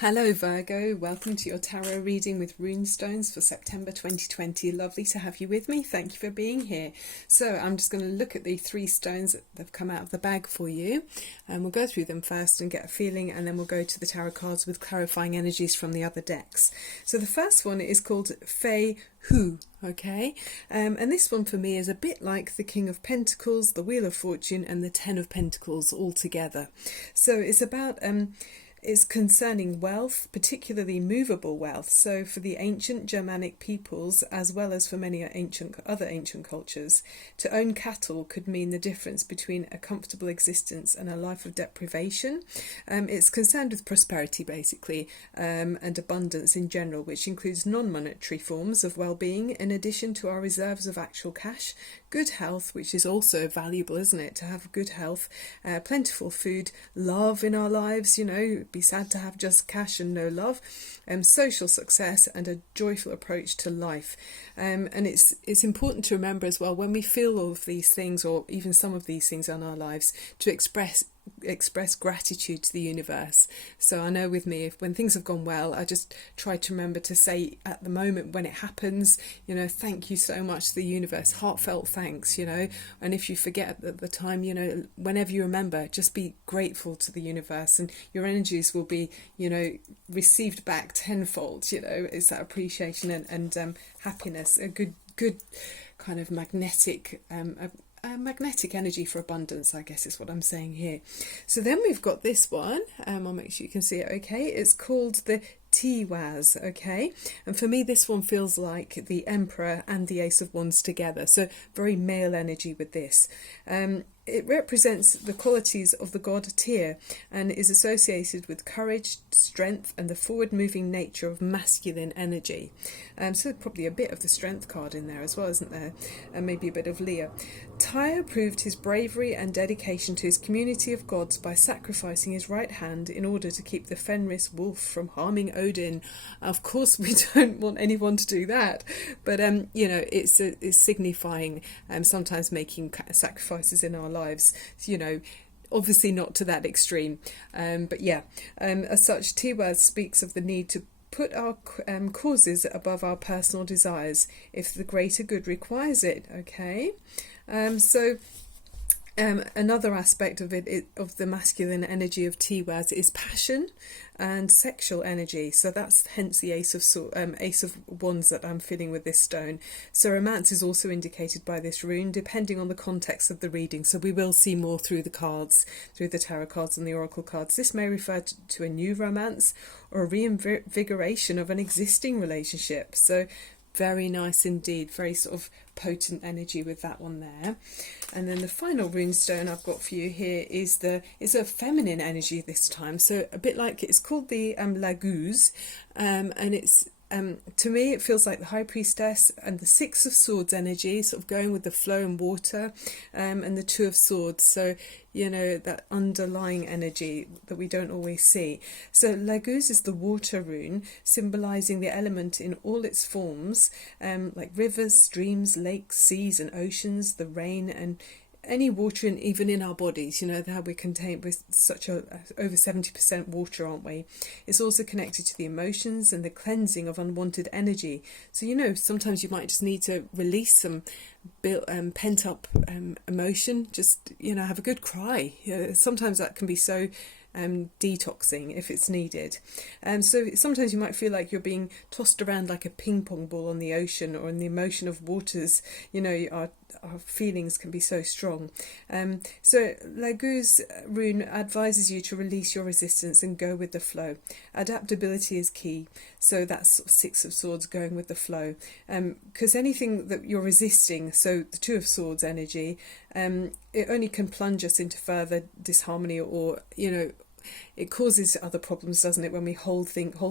Hello Virgo, welcome to your tarot reading with rune stones for September 2020. Lovely to have you with me. Thank you for being here. So I'm just going to look at the three stones that have come out of the bag for you, and we'll go through them first and get a feeling, and then we'll go to the tarot cards with clarifying energies from the other decks. So the first one is called Fei Hu. Okay, and this one for me is a bit like the King of Pentacles, the Wheel of Fortune, and the Ten of Pentacles all together. So it's about is concerning wealth, particularly movable wealth. So for the ancient Germanic peoples, as well as for many other ancient cultures, to own cattle could mean the difference between a comfortable existence and a life of deprivation. It's concerned with prosperity, basically, and abundance in general, which includes non-monetary forms of well-being, in addition to our reserves of actual cash, good health, which is also valuable, isn't it, to have good health, plentiful food, love in our lives, it'd be sad to have just cash and no love, social success, and a joyful approach to life. And it's important to remember as well, when we feel all of these things, or even some of these things in our lives, to express gratitude to the universe. So I know with me, when things have gone well, I just try to remember to say at the moment when it happens, thank you so much to the universe, heartfelt thanks, and if you forget at the time, whenever you remember, just be grateful to the universe, and your energies will be, received back tenfold. It's that appreciation and happiness, a good kind of magnetic magnetic energy for abundance, I guess is what I'm saying here. So then we've got this one, I'll make sure you can see it okay. It's called the Tiwaz, okay, and for me this one feels like the Emperor and the Ace of Wands together, so very male energy with this. It represents the qualities of the god Tyr and is associated with courage, strength, and the forward-moving nature of masculine energy. So probably a bit of the strength card in there as well, isn't there? And maybe a bit of Leah. Tyr proved his bravery and dedication to his community of gods by sacrificing his right hand in order to keep the Fenris wolf from harming Odin. Of course, we don't want anyone to do that, but it's signifying sometimes making sacrifices in our lives, obviously not to that extreme, but yeah, as such, Tiwaz speaks of the need to put our causes above our personal desires if the greater good requires it. Okay, another aspect of it, of the masculine energy of Tiwaz, is passion and sexual energy. So that's hence the Ace of Wands that I'm feeling with this stone. So romance is also indicated by this rune, depending on the context of the reading. So we will see more through the cards, through the tarot cards and the oracle cards. This may refer to a new romance or a reinvigoration of an existing relationship. So very nice indeed, very sort of potent energy with that one there. And then the final runestone I've got for you here is a feminine energy this time, so a bit like, it's called the Laguz, and it's to me it feels like the High Priestess and the Six of Swords energy, sort of going with the flow and water, and the Two of Swords, so that underlying energy that we don't always see. So Laguz is the water rune, symbolizing the element in all its forms, like rivers, streams, lakes, seas and oceans, the rain, and any water, and even in our bodies, how we're contained with such over 70% water, aren't we? It's also connected to the emotions and the cleansing of unwanted energy. So sometimes you might just need to release some pent up emotion, just have a good cry. Sometimes that can be so detoxing if it's needed. So sometimes you might feel like you're being tossed around like a ping pong ball on the ocean, or in the emotion of waters. Our feelings can be so strong. So Laguz rune advises you to release your resistance and go with the flow. Adaptability is key. So that's sort of Six of Swords, going with the flow. Because anything that you're resisting, so the Two of Swords energy, it only can plunge us into further disharmony, or it causes other problems, doesn't it, when we hold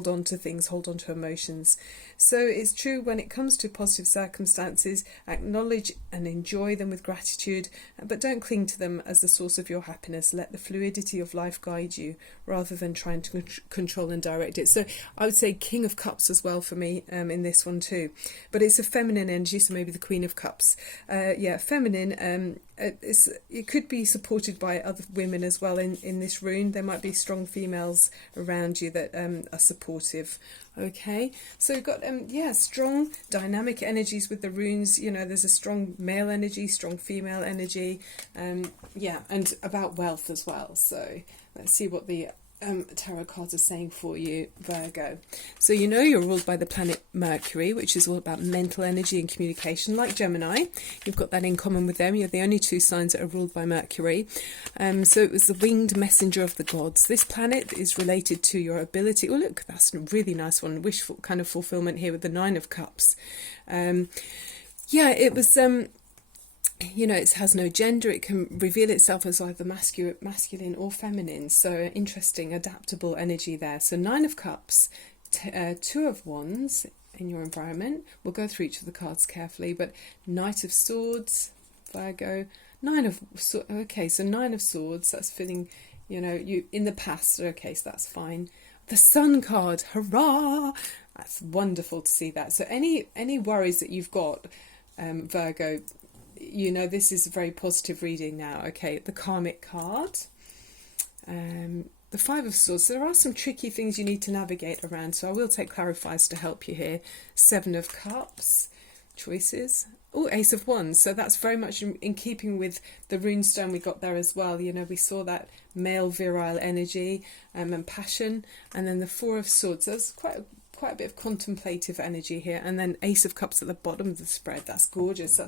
on to things, hold on to emotions. So it's true, when it comes to positive circumstances, acknowledge and enjoy them with gratitude, but don't cling to them as the source of your happiness. Let the fluidity of life guide you, rather than trying to control and direct it. So I would say King of Cups as well for me in this one too. But it's a feminine energy, so maybe the Queen of Cups. Feminine. It could be supported by other women as well in this rune. There might be strong strong females around you that are supportive. Okay, so we've got strong dynamic energies with the runes. You know, there's a strong male energy, strong female energy, and about wealth as well. So let's see what the tarot cards are saying for you, Virgo. So you know you're ruled by the planet Mercury, which is all about mental energy and communication. Like Gemini, you've got that in common with them. You're the only two signs that are ruled by Mercury. So it was the winged messenger of the gods. This planet is related to your ability. Oh, look, that's a really nice one. Wishful kind of fulfillment here with the Nine of Cups. It was... it has no gender. It can reveal itself as either masculine or feminine. So interesting, adaptable energy there. So Nine of Cups, Two of Wands in your environment. We'll go through each of the cards carefully. But Knight of Swords, Virgo. So Nine of Swords. That's feeling, you in the past. Okay, so that's fine. The Sun card, hurrah! That's wonderful to see that. So any worries that you've got, Virgo, this is a very positive reading now. Okay, the Karmic card, the Five of Swords. So there are some tricky things you need to navigate around, so I will take clarifiers to help you here. Seven of Cups, choices. Oh, Ace of Wands. So that's very much in keeping with the runestone we got there as well. We saw that male virile energy and passion, and then the Four of Swords. So that's quite a bit of contemplative energy here, and then Ace of Cups at the bottom of the spread. That's gorgeous.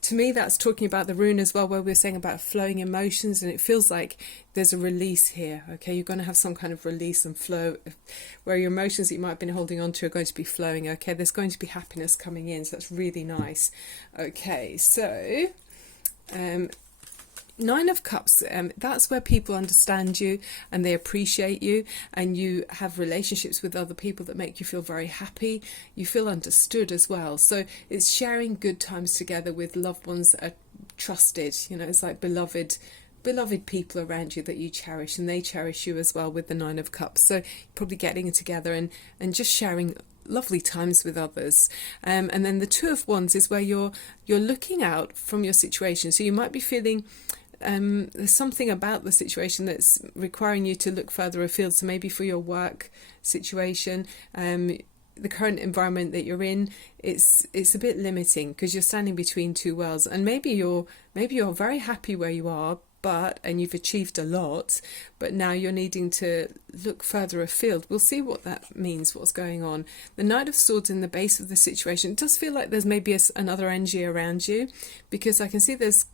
To me, that's talking about the rune as well, where we're saying about flowing emotions, and it feels like there's a release here. Okay, you're going to have some kind of release and flow where your emotions that you might have been holding on to are going to be flowing. Okay, there's going to be happiness coming in, so that's really nice. Okay, so Nine of Cups, that's where people understand you and they appreciate you, and you have relationships with other people that make you feel very happy. You feel understood as well. So it's sharing good times together with loved ones that are trusted. It's like beloved people around you that you cherish, and they cherish you as well with the Nine of Cups. So probably getting together and just sharing lovely times with others. And then the Two of Wands is where you're looking out from your situation. So you might be feeling there's something about the situation that's requiring you to look further afield. So maybe for your work situation, the current environment that you're in, it's a bit limiting because you're standing between two worlds, and maybe you're very happy where you are, and you've achieved a lot, but now you're needing to look further afield. We'll see what that means, what's going on. The Knight of Swords in the base of the situation, it does feel like there's maybe another energy around you, because I can see there's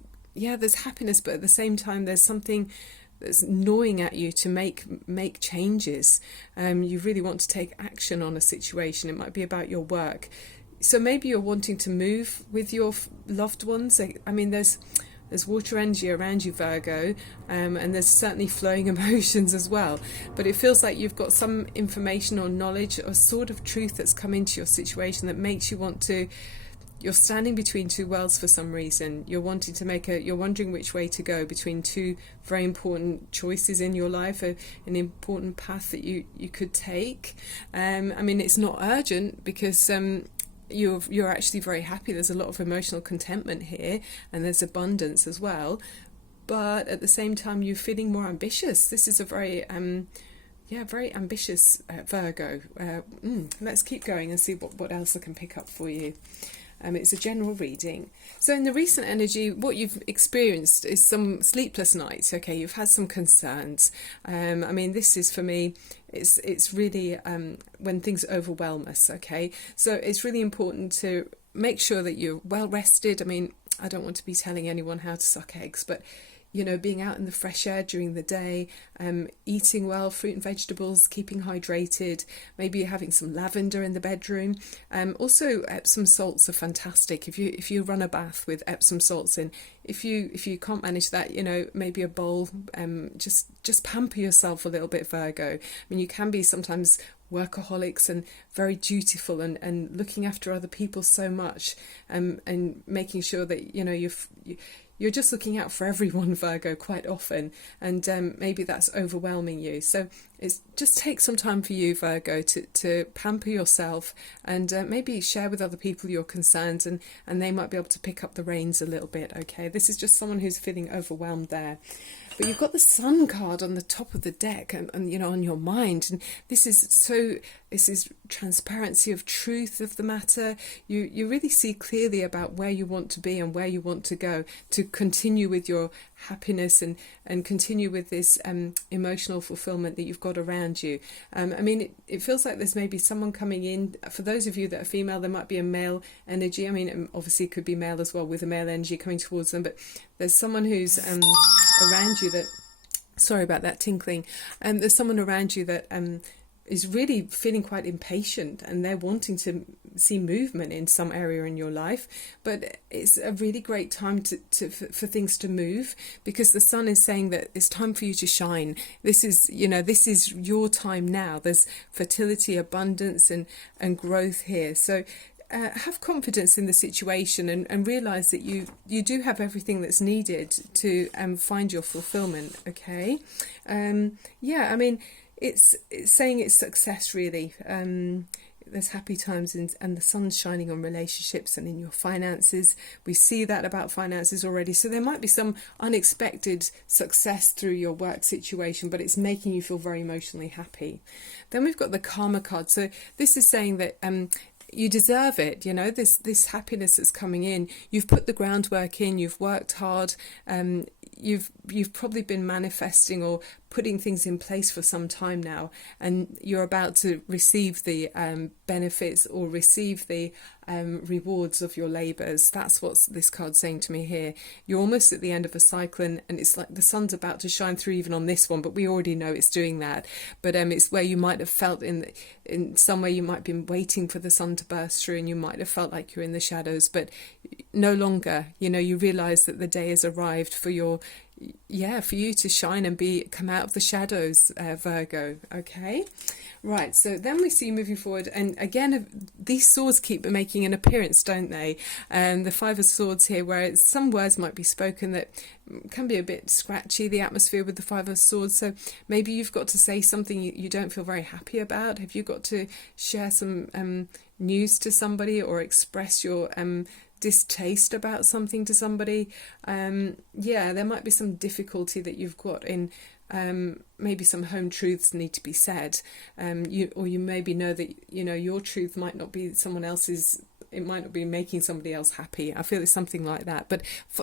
happiness, but at the same time there's something that's gnawing at you to make changes. You really want to take action on a situation. It might be about your work. So maybe you're wanting to move with your loved ones. I mean, there's water energy around you, Virgo, and there's certainly flowing emotions as well. But it feels like you've got some information or knowledge or sort of truth that's come into your situation that makes you want to... You're standing between two worlds for some reason. You're wanting to you're wondering which way to go between two very important choices in your life, an important path that you could take. I mean, it's not urgent because you're actually very happy. There's a lot of emotional contentment here, and there's abundance as well. But at the same time, you're feeling more ambitious. This is a very very ambitious Virgo. Let's keep going and see what else I can pick up for you. It's a general reading. So in the recent energy, what you've experienced is some sleepless nights. Okay, you've had some concerns. I mean, this is, for me, it's really when things overwhelm us. Okay, so it's really important to make sure that you're well rested. I mean, I don't want to be telling anyone how to suck eggs, but being out in the fresh air during the day, eating well, fruit and vegetables, keeping hydrated, maybe having some lavender in the bedroom. Also, Epsom salts are fantastic. If you run a bath with Epsom salts in, if you can't manage that, maybe a bowl. Just pamper yourself a little bit, Virgo. I mean, you can be sometimes workaholics and very dutiful and looking after other people so much, and making sure that you're just looking out for everyone, Virgo, quite often, and maybe that's overwhelming you. So it's just take some time for you, Virgo, to pamper yourself, and maybe share with other people your concerns, and they might be able to pick up the reins a little bit, okay? This is just someone who's feeling overwhelmed there. But you've got the Sun card on the top of the deck, and you know, on your mind, and this is transparency of truth of the matter. You really see clearly about where you want to be and where you want to go to continue with your happiness and continue with this emotional fulfillment that you've got around you. I mean, it feels like there's maybe someone coming in. For those of you that are female, there might be a male energy. I mean, obviously it could be male as well, with a male energy coming towards them, but there's someone who's around you that, sorry about that tinkling, there's someone around you that is really feeling quite impatient, and they're wanting to see movement in some area in your life. But it's a really great time for things to move, because the Sun is saying that it's time for you to shine. This is, you know, this is your time now. There's fertility, abundance, and growth here. So have confidence in the situation, and realise that you do have everything that's needed to find your fulfillment, okay? Yeah, I mean, it's saying it's success, really. There's happy times, and the Sun's shining on relationships and in your finances. We see that about finances already. So there might be some unexpected success through your work situation, but it's making you feel very emotionally happy. Then we've got the Karma card. So this is saying that you deserve it, you know, this happiness that's coming in. You've put the groundwork in, you've worked hard, you've probably been manifesting or putting things in place for some time now, and you're about to receive the benefits or receive the rewards of your labours. That's what this card's saying to me here. You're almost at the end of a cycle, and it's like the sun's about to shine through even on this one, but we already know it's doing that. But it's where you might have felt in some way you might have been waiting for the sun to burst through, and you might have felt like you're in the shadows, but no longer. You know, you realise that the day has arrived for you to shine and come out of the shadows, Virgo. Okay, right, so then we see moving forward, and again these swords keep making an appearance, don't they? And the Five of Swords here, where some words might be spoken that can be a bit scratchy, the atmosphere with the Five of Swords. So maybe you've got to say something you don't feel very happy about. Have you got to share some news to somebody, or express your distaste about something to somebody? Yeah, there might be some difficulty that you've got in maybe some home truths need to be said, you maybe know that, you know, your truth might not be someone else's. It might not be making somebody else happy. I feel it's something like that. But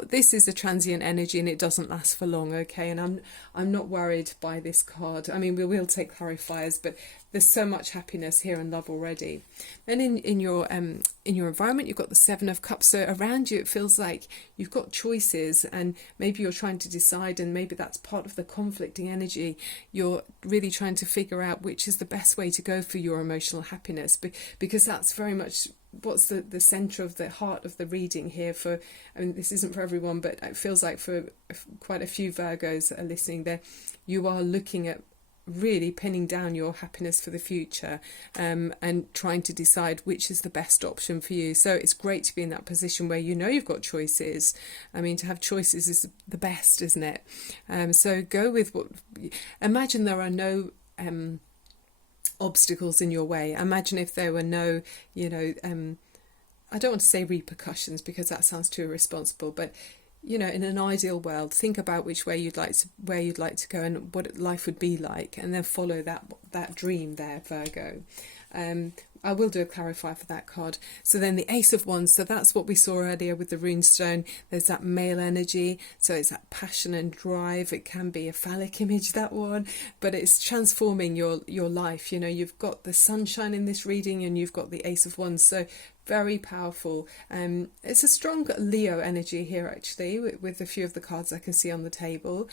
this is a transient energy, and it doesn't last for long, okay? And I'm not worried by this card. I mean, we will take clarifiers, but there's so much happiness here and love already. Then in your environment, you've got the Seven of Cups. So around you, it feels like you've got choices, and maybe you're trying to decide, and maybe that's part of the conflicting energy. You're really trying to figure out which is the best way to go for your emotional happiness, because that's very much what's the centre of the heart of the reading here. For, I mean, this isn't for everyone, but it feels like for quite a few Virgos that are listening there, you are looking at really pinning down your happiness for the future, and trying to decide which is the best option for you. So it's great to be in that position where you know you've got choices. I mean, to have choices is the best, isn't it? So go with what. Imagine there are no obstacles in your way. Imagine if there were no, you know, I don't want to say repercussions, because that sounds too irresponsible, but you know, in an ideal world, think about where you'd like to go and what life would be like, and then follow that dream there, Virgo. I will do a clarifier for that card. So then the Ace of Wands, so that's what we saw earlier with the rune stone. There's that male energy, so it's that passion and drive. It can be a phallic image, that one, but it's transforming your life. You know, you've got the sunshine in this reading, and you've got the Ace of Wands, so very powerful. It's a strong Leo energy here, actually, with a few of the cards I can see on the table.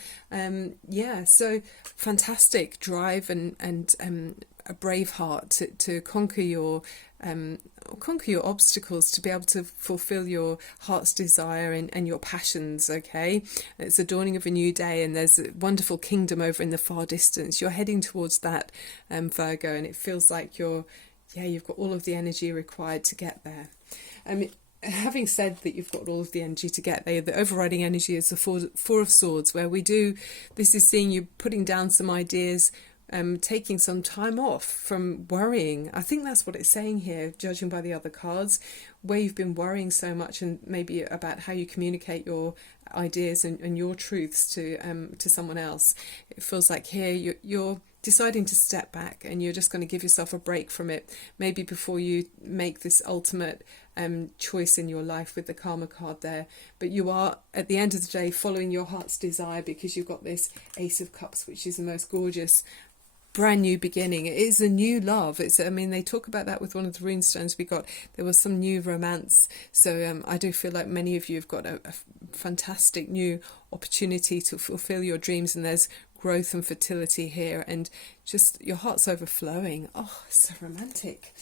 Yeah, so fantastic drive and a brave heart to conquer your obstacles, to be able to fulfill your heart's desire and your passions. Okay, it's the dawning of a new day, and there's a wonderful kingdom over in the far distance. You're heading towards that, Virgo, and it feels like you've got all of the energy required to get there. Having said that you've got all of the energy to get there, the overriding energy is the Four of Swords, where this is seeing you putting down some ideas, taking some time off from worrying. I think that's what it's saying here, judging by the other cards, where you've been worrying so much, and maybe about how you communicate your ideas and your truths to someone else. It feels like here you're deciding to step back, and you're just going to give yourself a break from it, maybe before you make this ultimate choice in your life with the Karma card there. But you are, at the end of the day, following your heart's desire, because you've got this Ace of Cups, which is the most gorgeous brand new beginning. It is a new love. I mean, they talk about that with one of the rune stones we got. There was some new romance. So I do feel like many of you have got a fantastic new opportunity to fulfill your dreams, and there's growth and fertility here, and just your heart's overflowing. Oh, so romantic.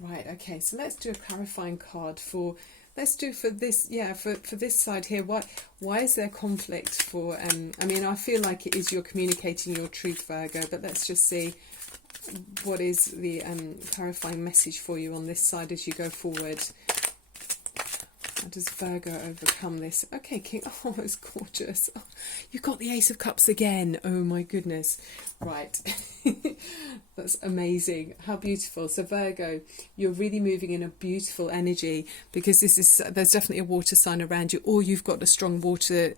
Right, okay, so let's do a clarifying card for this, for this side here. Why is there conflict for I mean, I feel like it is you're communicating your truth, Virgo, but let's just see what is the clarifying message for you on this side as you go forward. How does Virgo overcome this? Okay, King. Oh, it's gorgeous. Oh, you've got the Ace of Cups again. Oh my goodness. Right. That's amazing. How beautiful. So Virgo, you're really moving in a beautiful energy, because there's definitely a water sign around you, or you've got a strong water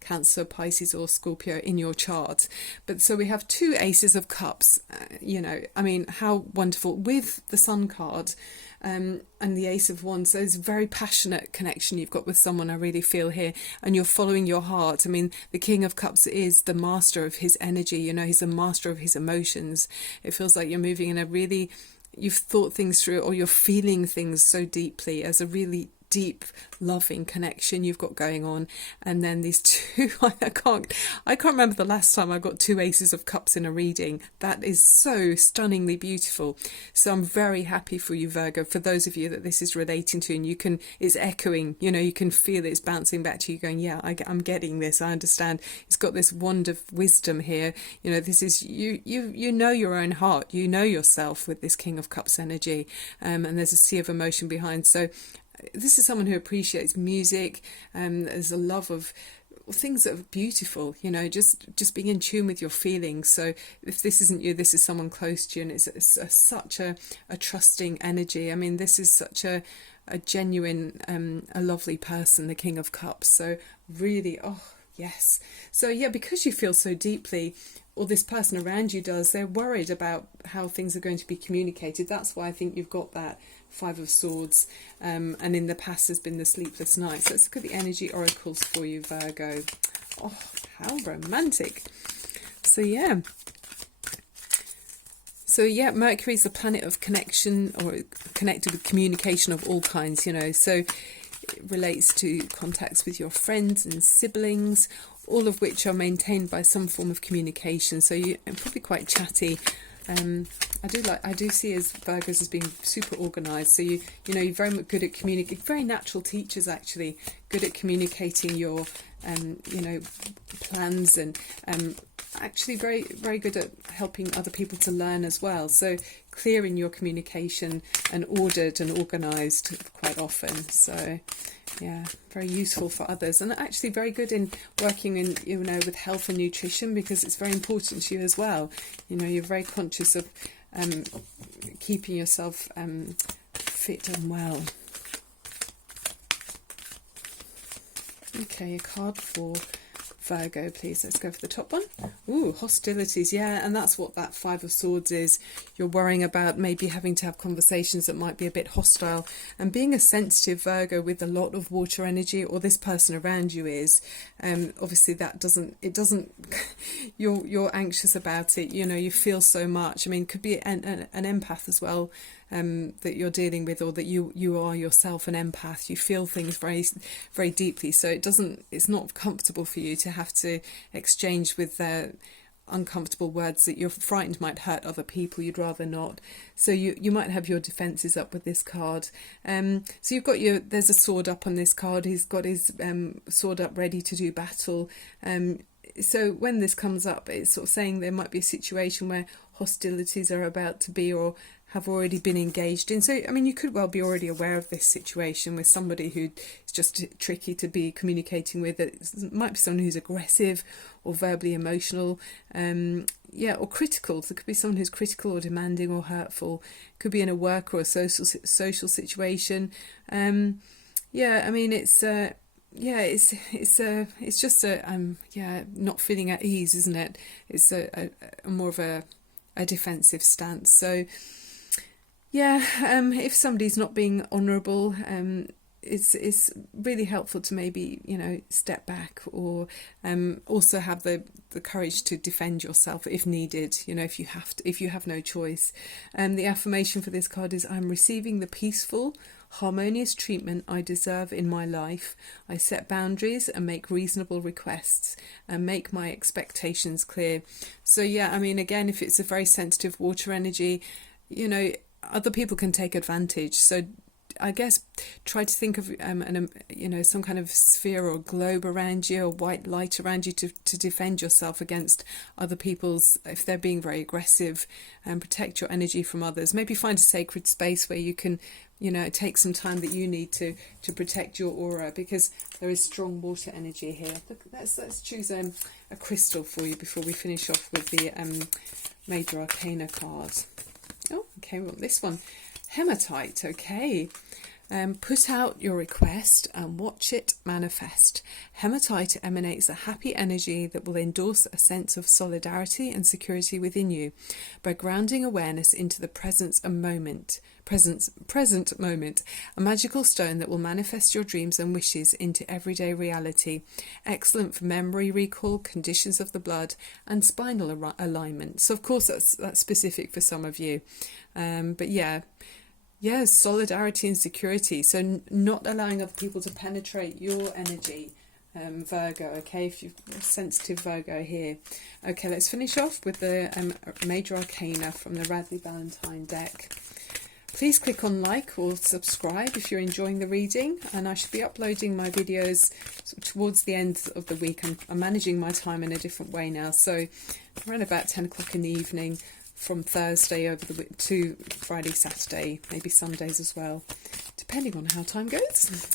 Cancer, Pisces or Scorpio in your chart. But so we have two Aces of Cups. I mean, how wonderful, with the Sun card. And the Ace of Wands. So it's a very passionate connection you've got with someone, I really feel here, and you're following your heart. I mean, the King of Cups is the master of his energy, he's the master of his emotions. It feels like you're moving in you've thought things through, or you're feeling things so deeply, as a really deep loving connection you've got going on. And then these two, I can't remember the last time I got two Aces of Cups in a reading. That is so stunningly beautiful. So I'm very happy for you, Virgo, for those of you that this is relating to, and it's echoing, you can feel it's bouncing back to you, going, yeah, I'm getting this, I understand. It's got this wand of wisdom here. This is you know your own heart, you know yourself with this King of Cups energy, and there's a sea of emotion behind. So this is someone who appreciates music, there's a love of things that are beautiful, just being in tune with your feelings. So if this isn't you, this is someone close to you, and it's such a trusting energy. I mean, this is such a genuine, a lovely person, the King of Cups. So really, oh yes. So yeah, because you feel so deeply, or this person around you does, they're worried about how things are going to be communicated. That's why I think you've got that Five of Swords, and in the past has been the sleepless nights. So let's look at the energy oracles for you, Virgo. Oh, how romantic. So yeah, Mercury is the planet of connection, or connected with communication of all kinds, so it relates to contacts with your friends and siblings, all of which are maintained by some form of communication. So you're probably quite chatty. I do see as Virgos as being super organised. So you're very good at communicating. Very natural teachers, actually, good at communicating your plans, and actually very, very good at helping other people to learn as well. So clear in your communication, and ordered and organised quite often. So yeah, very useful for others, and actually very good in working in with health and nutrition, because it's very important to you as well. You're very conscious of keeping yourself fit and well. Okay, a card for Virgo, please. Let's go for the top one. Ooh, hostilities. Yeah, and that's what that Five of Swords is. You're worrying about maybe having to have conversations that might be a bit hostile, and being a sensitive Virgo with a lot of water energy, or this person around you is, obviously that doesn't you're anxious about it. You feel so much. I mean, could be an empath as well, that you're dealing with, or that you are yourself an empath. You feel things very, very deeply, so it's not comfortable for you to have to exchange with uncomfortable words that you're frightened might hurt other people. You'd rather not. So you might have your defences up with this card. So you've got there's a sword up on this card. He's got his sword up ready to do battle. So when this comes up, it's sort of saying there might be a situation where hostilities are about to be or have already been engaged in. So, I mean, you could well be already aware of this situation with somebody who is just tricky to be communicating with. It might be someone who's aggressive or verbally emotional, or critical. There could be someone who's critical or demanding or hurtful. It could be in a work or a social situation. I mean, it's just not feeling at ease, isn't it? It's a more of a defensive stance. So if somebody's not being honourable, it's really helpful to maybe, step back, or also have the courage to defend yourself if needed, if you have no choice. The affirmation for this card is, I'm receiving the peaceful, harmonious treatment I deserve in my life. I set boundaries and make reasonable requests and make my expectations clear. So I mean, again, if it's a very sensitive water energy, other people can take advantage. So I guess try to think of some kind of sphere or globe around you, or white light around you to defend yourself against other people's, if they're being very aggressive, and protect your energy from others. Maybe find a sacred space where you can take some time that you need to protect your aura, because there is strong water energy here. Look, let's choose a crystal for you before we finish off with the Major Arcana card. Oh, okay, we want this one. Hematite, okay. Put out your request and watch it manifest. Hematite emanates a happy energy that will endorse a sense of solidarity and security within you by grounding awareness into the present moment. A magical stone that will manifest your dreams and wishes into everyday reality. Excellent for memory recall, conditions of the blood, and spinal alignment. So, of course, that's specific for some of you. Solidarity and security. So not allowing other people to penetrate your energy, Virgo, okay, if you're a sensitive Virgo here. Okay, let's finish off with the Major Arcana from the Radley Valentine deck. Please click on like or subscribe if you're enjoying the reading, and I should be uploading my videos towards the end of the week. I'm managing my time in a different way now, so around about 10 o'clock in the evening from Thursday over the week to Friday, Saturday, maybe some days as well, depending on how time goes.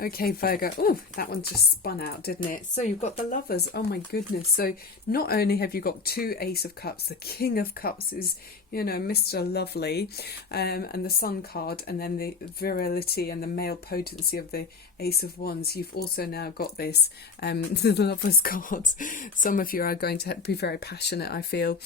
Okay, Virgo. Oh, that one just spun out, didn't it? So you've got the Lovers. Oh my goodness. So not only have you got two Ace of Cups, the King of Cups is, Mr. Lovely, and the Sun card, and then the virility and the male potency of the Ace of Wands. You've also now got this, the Lovers card. Some of you are going to be very passionate, I feel.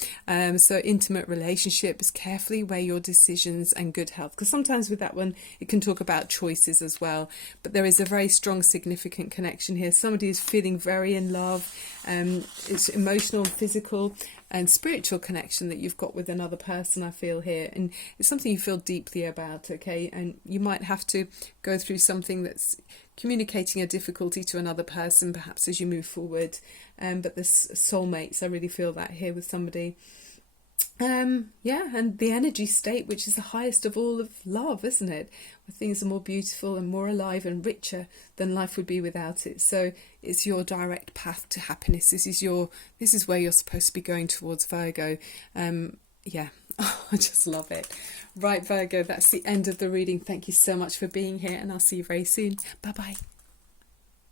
So intimate relationships, carefully weigh your decisions, and good health. Because sometimes with that one, it can talk about choices as well. But there is a very strong, significant connection here. Somebody is feeling very in love. It's emotional, physical, and spiritual connection that you've got with another person, I feel here, and it's something you feel deeply about, okay? And you might have to go through something that's communicating a difficulty to another person, perhaps as you move forward. But the soulmates, I really feel that here with somebody. And the energy state, which is the highest of all of love, isn't it? Where things are more beautiful and more alive and richer than life would be without it. So it's your direct path to happiness. This is where you're supposed to be going towards, Virgo. I just love it. Right, Virgo, that's the end of the reading. Thank you so much for being here, and I'll see you very soon. Bye bye.